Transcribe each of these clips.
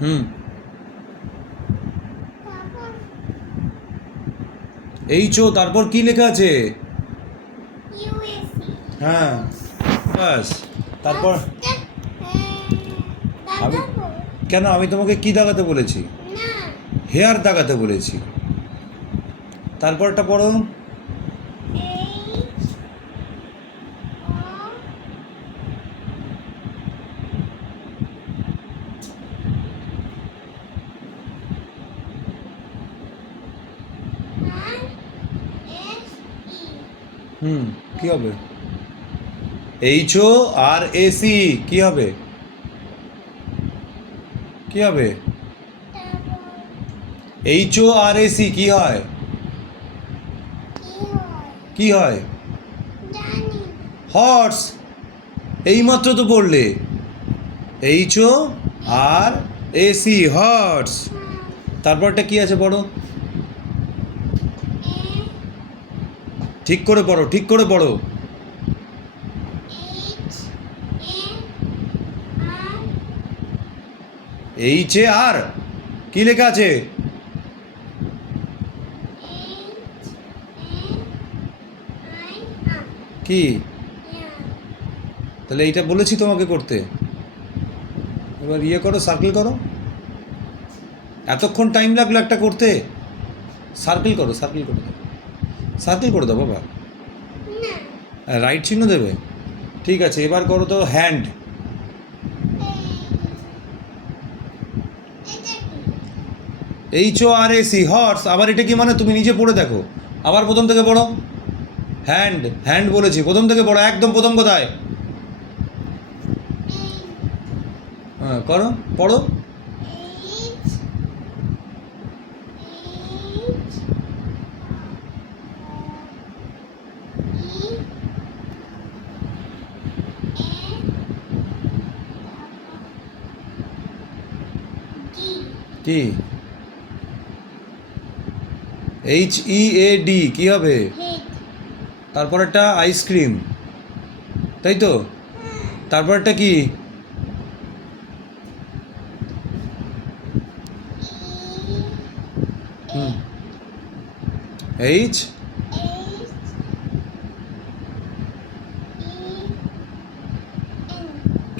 হুম। তারপর এইচও তারপর কি লেখা আছে? হ্যাঁ। বাস তারপর আমি- কেন আমি তোমাকে কি দাগাতে বলেছি? হেয়ার দাগাতে বলেছি। তারপরটা পড়ো এইচ ও আর এস ই হুম, কি হবে? এইচ ও আর এসি কি হবে? কি হবে? এইচ ও আর কি হয় কি হয়? কি হয়? হর্স এইমাত্র তো পড়লে। H O R S E horse তারপরটা কি আছে পড়ো এ ঠিক করে পড়ো, ঠিক করে পড়ো। এইচ আর কি লেখা আছে? কি? তাহলে এইটা বলেছি তোমাকে করতে। এবার ইয়ে করো সার্কেল করো। এতক্ষণ টাইম লাগল একটা করতে। সার্কেল করো সার্কেল করে সার্কেল করে দাও বাবা। রাইট চিহ্ন দেবে? ঠিক আছে এবার করো তো hand H O R S E horse আবার এটা কি মানে? তুমি নিজে পড়ে দেখো। আবার প্রথম থেকে পড়ো। হ্যান্ড হ্যান্ড বলেছি। প্রথম থেকে পড়ো একদম প্রথম কোথায়? হ্যাঁ করো পড়ো H H E A D কি? এইচ ই এ ডি কি হবে? হেড তারপর একটা আইসক্রিম তাই তো? তারপর একটা কি এইচ এন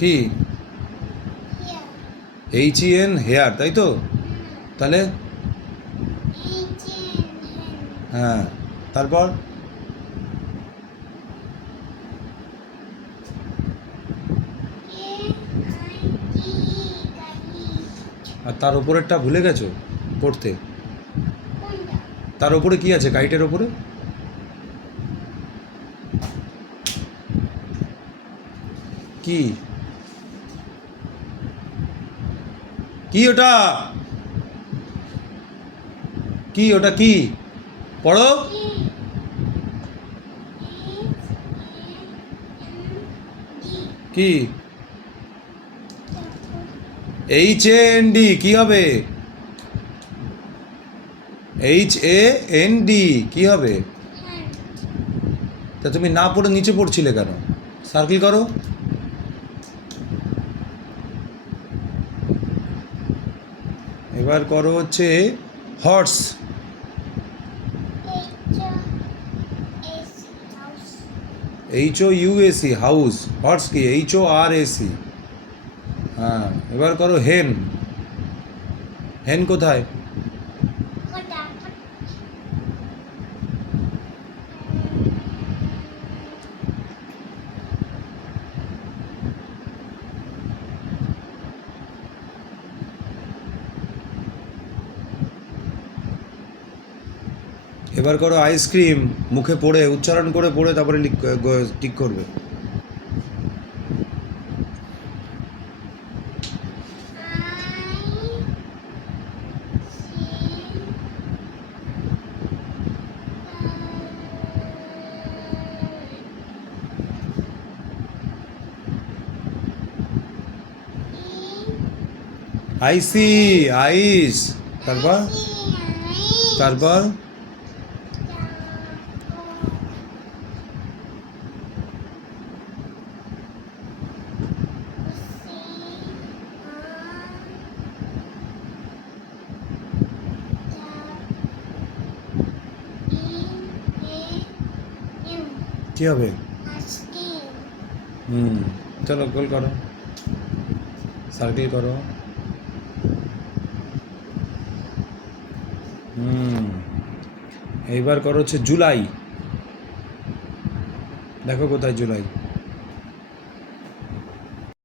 কি? এইচ ই এন হেয়ার তাই তো? তাহলে? হ্যাঁ তারপর? আর তার উপরেরটা ভুলে গেছো পড়তে? তার উপরে কি আছে, কাইটের উপরে? কি? কি ওটা? কি, ওটা কি? পড়ো। কি? এইচ এ এন ডি কি হবে? এইচ এ এন ডি কি হবে? তা তুমি না পড়ে নিচে পড়ছিলে কেন? সার্কেল করো। এবার করো হচ্ছে horse H O U S E house horse কি H O R S E হ্যাঁ এবার করো হেন হেন কোথায় এবার করো আইসক্রিম মুখে পড়ে উচ্চারণ করে পড়ে তারপরে টিক করবে। আই আইসি আইস তারপর? তারপর? কী হবে? হুম, চলো গোল করো। সার্কেল করো। হুম, এইবার করো হচ্ছে জুলাই। দেখো কোথায় জুলাই।